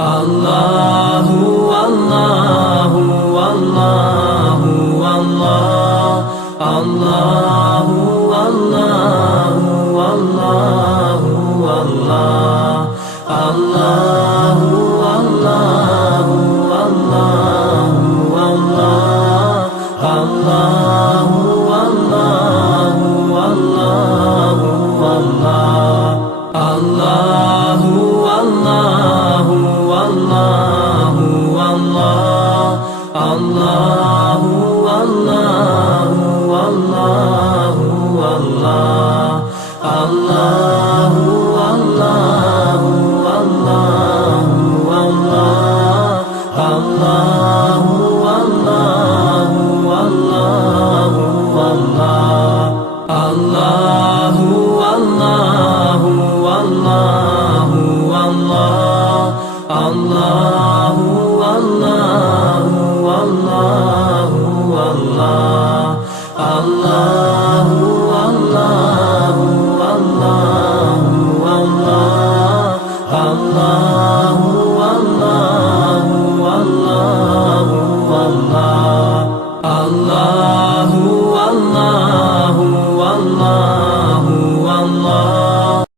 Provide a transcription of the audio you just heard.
الله والله والله والله الله والله والله والله الله والله والله والله الله والله والله والله الله والله والله والله الله والله والله والله الله والله والله والله الله والله والله والله الله والله والله والله الله والله والله والله الله والله والله والله الله